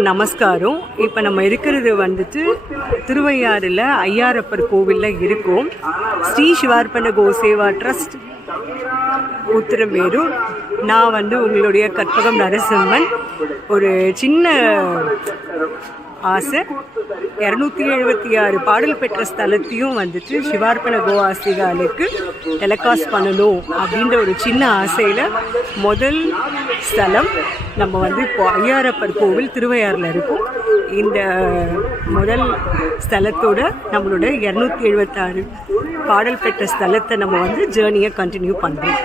நமஸ்காரம். இப்போ நம்ம இருக்கிறது வந்துட்டு திருவையாறில் ஐயாரப்பர் கோவிலில் இருக்கோம். ஸ்ரீ சிவார்ப்பண கோசேவா ட்ரஸ்ட் உத்திரமேரூர். நான் வந்து உங்களுடைய கற்பகம் நரசிம்மன். ஒரு சின்ன ஆசை. இரநூத்தி எழுபத்தி ஆறு பாடல் பெற்ற ஸ்தலத்தையும் வந்துட்டு சிவார்ப்பண கோவாசிகாலுக்கு டெலகாஸ்ட் பண்ணணும் அப்படின்ற ஒரு சின்ன ஆசையில் முதல் ஸ்தலம் நம்ம வந்து இப்போ ஐயாரப்பர் கோவில் திருவையாறில் இருக்கும். இந்த முதல் ஸ்தலத்தோட நம்மளோட இரநூத்தி எழுபத்தாறு பாடல் பெற்ற ஸ்தலத்தை நம்ம வந்து ஜேர்னியை கண்டினியூ பண்ணுறோம்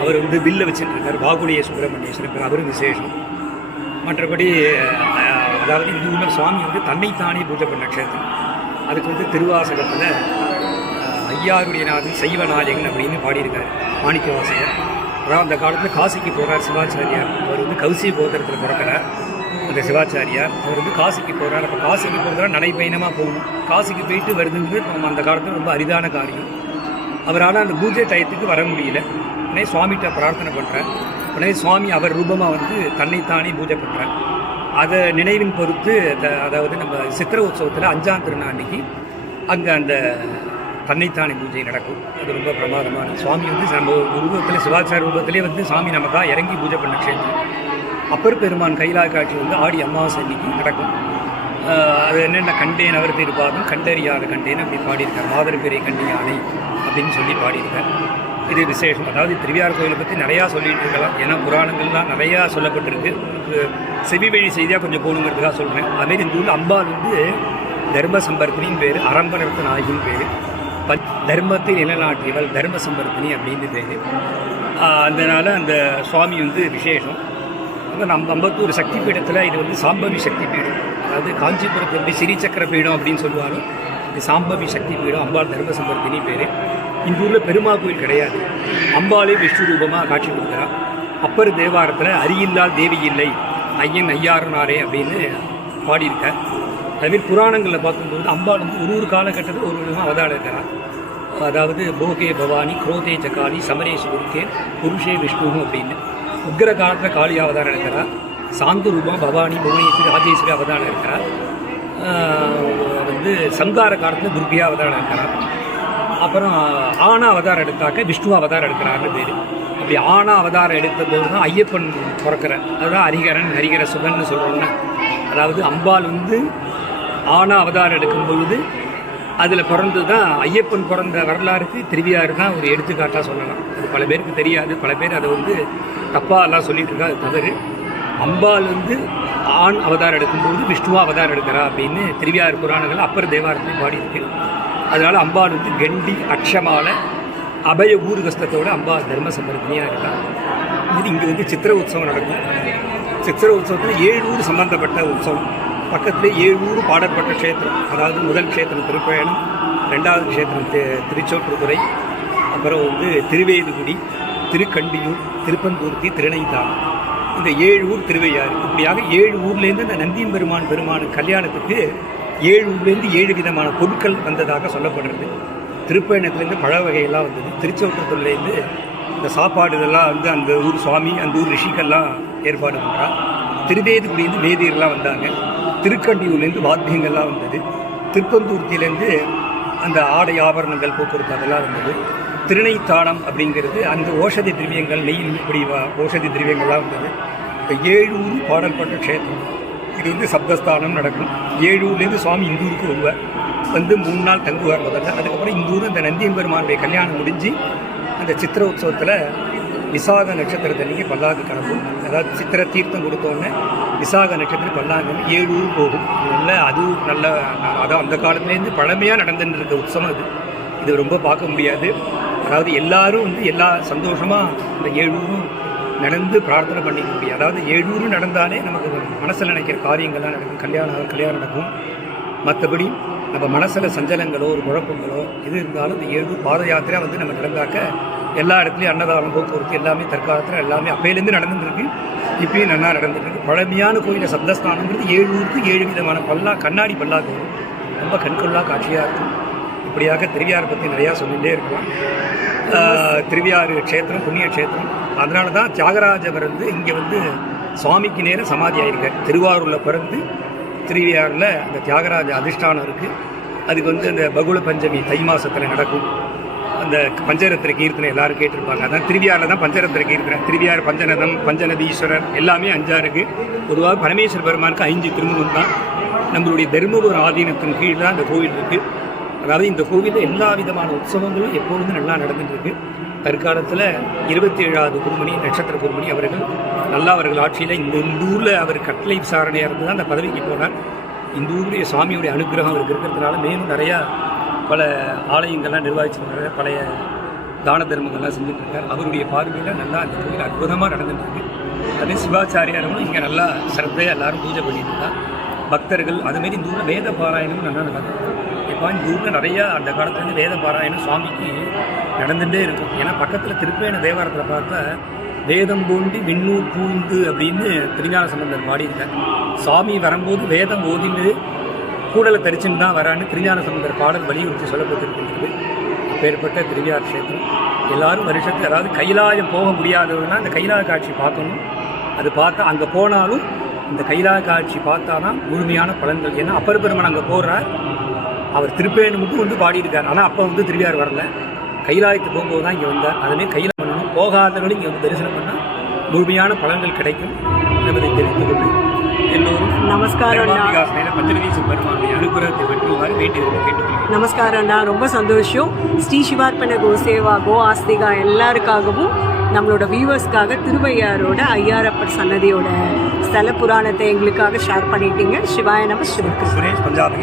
அவர் வந்து வில்ல வச்சுருக்கார். பாகுலிய சுப்பிரமணியேஸ்வரர் அவரும் விசேஷம். மற்றபடி அதாவது இந்த சுவாமி வந்து தன்னைத்தானே பூஜை பண்ண க்ஷேத்திரம் அதுக்கு வந்து திருவாசகத்தில் ஐயாருடையநாதன் சைவநாயகன் அப்படின்னு பாடியிருக்காரு மாணிக்கவாசகர். அதாவது அந்த காலத்தில் காசிக்கு போகிறார் சிவாச்சாரியார். அவர் வந்து கௌசி கோத்திரத்தில் பிறக்கிறார் அந்த சிவாச்சாரியார். அவர் வந்து காசிக்கு போகிறார் அப்போ காசிக்கு போகிறதா நடைப்பயணமாக போகணும் காசிக்கு போயிட்டு வருதுங்கிறது நம்ம அந்த காலத்தில் ரொம்ப அரிதான காரியம். அவரால் அந்த பூஜை டயத்துக்கு வர முடியல. உடனே சுவாமிகிட்ட பிரார்த்தனை பண்ணுறேன் உடனே சுவாமி அவர் ரூபமாக வந்து தன்னைத்தானே பூஜை பண்ணுறார் அதை நினைவின் பொறுத்து அதாவது நம்ம சித்திர உற்சவத்தில் அஞ்சாம் திருநாள் அன்னைக்கு அங்கே அந்த தன்னைத்தானே பூஜை நடக்கும். அது ரொம்ப பிரமாதமான சுவாமி வந்து நம்ம உருவத்தில் சிவாச்சார ரூபத்திலே வந்து சாமி நமக்காக இறங்கி பூஜை பண்ண க்ஷேத்திரம். அப்பர் பெருமான் கைலா காட்சி வந்து ஆடி அமாவாசை அன்னைக்கு நடக்கும். அது என்னென்ன கண்டேன் அவர் திருப்பாதும் கண்டறியாத கண்டேன் அப்படி பாடியிருக்கார். மாதர் பெரிய கண்டி யானை அப்படின்னு சொல்லி பாடியிருக்கார். இது விசேஷம். அதாவது திருவியார் கோயிலை பற்றி நிறையா சொல்லிகிட்டு இருக்கலாம். ஏன்னா புராணங்கள்லாம் நிறையா சொல்லப்பட்டிருக்கு. செவி வழி செய்தியாக கொஞ்சம் போகணுங்கிறதுக்காக சொல்கிறேன் அதுமாரி இந்த ஊரில் அம்பாள் வந்து தர்ம சம்பர்த்தினின்னு பேர் அரம்பரத்து நாயகின்னு பேர். பத் தர்மத்தை நிலநாட்டியவள் தர்ம சம்பர்த்தினி அப்படின்னு பேர் அதனால் அந்த சுவாமி வந்து விசேஷம். அங்கே நம் அம்பத்தூர் சக்தி பீடத்தில் இது வந்து சாம்பவி சக்தி பீடம் அதாவது காஞ்சிபுரத்தில் வந்து சிறி சக்கர பீடம் அப்படின்னு சொல்லுவாரோ இது சாம்பவி சக்தி பீடம் அம்பாள் தர்மசம்பர்த்தினி பேர். இந்த ஊரில் பெருமாள் கோயில் கிடையாது. அம்பாளே விஷ்ணு ரூபமாக காட்சி கொடுக்குறா. அப்பர் தேவாரத்தில் அரியில்லால் தேவி இல்லை. ஐயன் ஐயாறுனாரே அப்படின்னு பாடியிருக்கார் அதுமாரி புராணங்களில் பார்க்கும்போது அம்பாள் வந்து ஒரு ஒரு காலகட்டத்தில் ஒரு விதமாக அவதாரம் இருக்கிறார் அதாவது போகே பவானி குரோதே சகாலி சமரேஷ் குருக்கே புருஷே விஷ்ணுவும் அப்படின்னு. உக்ர காலத்தில் காளி அவதாரம் இருக்கிறார் சாந்த ரூபம் பவானி புவனேஸ்வரி ராஜேஸ்வரி அவதாரம் இருக்கிறார் வந்து சங்கார காலத்தில் துர்கியா அவதாரம் இருக்கிறார் அப்புறம் ஆனா அவதாரம் எடுத்தாக்க விஷ்ணு அவதாரம் எடுக்கிறான்னு பேர். அப்படி ஆனா அவதாரம் எடுத்த போது தான் ஐயப்பன் பிறக்கிற. அதுதான் ஹரிகரன் ஹரிகர சுகன்னு சொல்கிறோம்னா அதாவது அம்பாள் வந்து ஆனா அவதாரம் எடுக்கும் பொழுது அதில் பிறந்து தான் ஐயப்பன் பிறந்த வரலாறுக்கு திருவியாறு தான் ஒரு எடுத்துக்காட்டாக சொல்லலாம். அது பல பேருக்கு தெரியாது. பல பேர் அதை வந்து தப்பாக எல்லாம் சொல்லிட்டு இருக்கா அது தவறு. அம்பாள் வந்து ஆண் அவதாரம் எடுக்கும்போது விஷ்ணுவா அவதாரம் எடுக்கிறா அப்படின்னு திருவியாறு புராணங்கள் அப்பர் பாடி பாடியிருக்கு. அதனால் அம்பாள் வந்து கண்டி அக்ஷமான அபய ஊர்கஸ்தத்தோட அம்பா தர்ம சம்பர்த்தினியாக இருக்கா? இது இங்கே வந்து சித்திர உற்சவம் நடக்கும். சித்திர உற்சவத்தில் ஏழு ஊர் சம்பந்தப்பட்ட உற்சவம். பக்கத்தில் ஏழு ஊர் பாடப்பட்ட க்ஷேத்திரம். அதாவது முதல் க்ஷேத்திரம் திருப்பயணம் ரெண்டாவது க்ஷேத்திரம் தி- திருச்சோற்றுத்துறை அப்புறம் வந்து திருவேதுகுடி திருக்கண்டியூர் திருப்பந்தூர்த்தி திருநைத்தான் இந்த ஏழு ஊர் திருவையாறு. இப்படியாக ஏழு ஊர்லேருந்து இந்த நந்தியம் பெருமான் பெருமான் கல்யாணத்துக்கு ஏழுலேருந்து ஏழு விதமான பொருட்கள் வந்ததாக சொல்லப்படுறது. திருப்பயணத்துலேருந்து பழ வகையெல்லாம் வந்தது. திருச்செவற்றத்துலேருந்து இந்த சாப்பாடு இதெல்லாம் வந்து அந்த ஊர் சுவாமி அந்த ஊர் ரிஷிகள்லாம் ஏற்பாடு பண்ணுறா திருவேதுக்குடியிலேருந்து வேதியர்லாம் வந்தாங்க. திருக்கண்டியூர்லேருந்து வாத்தியங்கள்லாம் வந்தது. திருப்பந்தூர்த்தியிலேருந்து அந்த ஆடை ஆபரணங்கள் போக்குவரத்து அதெல்லாம் வந்தது. திருநைத்தானம் அப்படிங்கிறது அந்த ஓஷதி திரவியங்கள் நெய் இப்படி ஓஷதி திரவியங்கள்லாம் வந்தது. இந்த ஏழு ஊர் பாடல்பட்ட க்ஷேத்திரம். இது வந்து சப்தஸ்தானம் நடக்கும். ஏழு ஊர்லேருந்து சுவாமி இந்தூருக்கு வருவார். வந்து மூணு நாள் தங்குவார் முதல்ல. அதுக்கப்புறம் இந்தூர் அந்த நந்தியன் பெருமானுடைய கல்யாணம் முடிஞ்சு அந்த சித்திர உற்சவத்தில் விசாக நட்சத்திரத்தன்னைக்கு பல்லாக்கு கிளம்பும் அதாவது சித்திர தீர்த்தம் கொடுத்தோன்னே விசாக நட்சத்திரம் பல்லாக்கு ஏழு போகும். நல்ல அது நல்ல அதாவது அந்த காலத்துலேருந்து பழமையாக நடந்துட்டு இருக்க உற்சவம் அது. இது ரொம்ப பார்க்க முடியாது. அதாவது எல்லாரும் வந்து எல்லா சந்தோஷமாக இந்த ஏழு ஊரும் நடந்து பிரார்த்தனை பண்ணிக்க முடியும். அதாவது ஏழு நடந்தாலே நமக்கு மனசில் நினைக்கிற காரியங்கள்லாம் நடக்கும். கல்யாணம் கல்யாணம் நடக்கும். மற்றபடி நம்ம மனசில் சஞ்சலங்களோ ஒரு குழப்பங்களோ எது இருந்தாலும் இந்த ஏழு பாத யாத்திரை வந்து நம்ம நடந்தாக்க எல்லா இடத்துலையும் அன்னதானம் போக்குவரத்து எல்லாமே தற்காலத்தில் எல்லாமே அப்பையிலேருந்து நடந்துருக்கு இப்பயும் நல்லா நடந்துட்டு பழமையான கோயிலில் சப்தஸ்தானங்கிறது ஏழூருக்கு ஏழு விதமான பல்லா கண்ணாடி பல்லாக்கு ரொம்ப கண்கொள்ளா காட்சியாக இருக்கும். இப்படியாக திருவியாரை பற்றி நிறையா சொல்லிகிட்டே இருக்கலாம். திருவியாறு க்ஷேத்திரம் புண்ணிய க்ஷேத்திரம் அதனால தான் தியாகராஜவர் வந்து இங்கே வந்து சுவாமிக்கு நேரம் சமாதி ஆயிருக்கார் திருவாரூரில் பிறந்து திருவியாரில் அந்த தியாகராஜ அதிஷ்டானம் இருக்குது அதுக்கு வந்து அந்த பகுல பஞ்சமி தை மாதத்தில் நடக்கும். அந்த பஞ்சரத்திர கீர்த்தனை எல்லாரும் கேட்டிருப்பாங்க. அதான் திருவியாரில் தான் பஞ்சரத்திர கீர்த்தனை. திருவியார் பஞ்சநதம் பஞ்சநதீஸ்வரர் எல்லாமே அஞ்சா இருக்குது பொதுவாக பரமேஸ்வர பெருமானுக்கு ஐந்து திருமுகம் தான். நம்மளுடைய தர்மபுரம் ஆதீனத்தின் கீழ் தான் அந்த கோவில் இருக்குது அதாவது இந்த கோவிலில் எல்லா விதமான உற்சவங்களும் எப்பொழுதும் நல்லா நடந்துகிட்டு இருக்குது தற்காலத்தில் இருபத்தி ஏழாவது குருமணி நட்சத்திர குருமணி அவர்கள் நல்லா அவர்கள் ஆட்சியில் இந்த இந்த ஊரில் அவர் கட்டளை விசாரணையாக இருந்து தான் அந்த பதவிக்கு போனார். இந்த ஊருடைய சுவாமியுடைய அனுகிரகம் அவருக்கு இருக்கிறதுனால மேலும் நிறையா பல ஆலயங்கள்லாம் நிர்வகிச்சுட்டு பழைய தான தர்மங்கள்லாம் செஞ்சுட்டு இருக்கார் அவருடைய பார்வையில் நல்லா அந்த கோவில் அற்புதமாக நடந்துட்டு இருக்கு அதே சிவாச்சாரியாரும் இங்கே நல்லா சிரத்தையாக எல்லாரும் பூஜை பண்ணிட்டு இருக்கா பக்தர்கள் அதுமாரி இந்த ஊரில் வேத பாராயணம் நல்லா நடக்கும் இப்போ இந்த ஊரில் நிறையா அந்த காலத்துலேருந்து வேத பாராயணம் சுவாமிக்கு நடந்துகிட்டே இருக்கும். ஏன்னா பக்கத்தில் திருப்பேன தேவாரத்தில் பார்த்தா வேதம் பூண்டி விண்ணூர் பூந்து அப்படின்னு திருஞான சம்பந்தர் பாடியிருக்கார். சுவாமி வரும்போது வேதம் ஓதின்னு கூடலை தரிச்சுன்னு தான் வரான்னு திருஞான சம்பந்தர் பாடல் வலியுறுத்தி சொல்லப்பட்டிருக்கின்றது. பேர்பட்ட திருவியார் கஷேத்திரம். எல்லாரும் வருஷத்துக்கு அதாவது கைலாயம் போக முடியாதவங்கன்னா அந்த கைலாய காட்சி பார்க்கணும். அது பார்க்க அங்கே போனாலும் இந்த கைலாய காட்சி பார்த்தா தான் முழுமையான பலன்கள். ஏன்னா அப்பர் பெருமன் அங்கே போடுறார் அவர் திருப்பேணு மட்டும் வந்து பாடியிருக்கார். ஆனால் அப்போ வந்து திருவியார் வரல. கைலாயத்துக்கு போகும்போது தான் இங்கே வந்தார். அதுமாரி கையில் பண்ணணும். போகாதவர்களும் இங்கே வந்து தரிசனம் பண்ணால் முழுமையான பலன்கள் கிடைக்கும் என்பதை தெரிந்து கொண்டு எல்லோரும் நமஸ்காரம் அனுகிரகத்தை பெற்றுமாறு வேண்டியதை கேட்டுக்கொள்கிறேன். நமஸ்காரம் அண்ணா. ரொம்ப சந்தோஷம். ஸ்ரீ சிவார்ப்பண கோசேவா கோ ஆஸ்திகா எல்லாருக்காகவும் நம்மளோட வியூவர்ஸ்க்காக திருவையாரோட ஐயாரப்பர் சன்னதியோட ஸ்தல புராணத்தை எங்களுக்காக ஷேர் பண்ணிட்டீங்க. சிவாய நம சிவக்கு சுரேஷ் பஞ்சாபி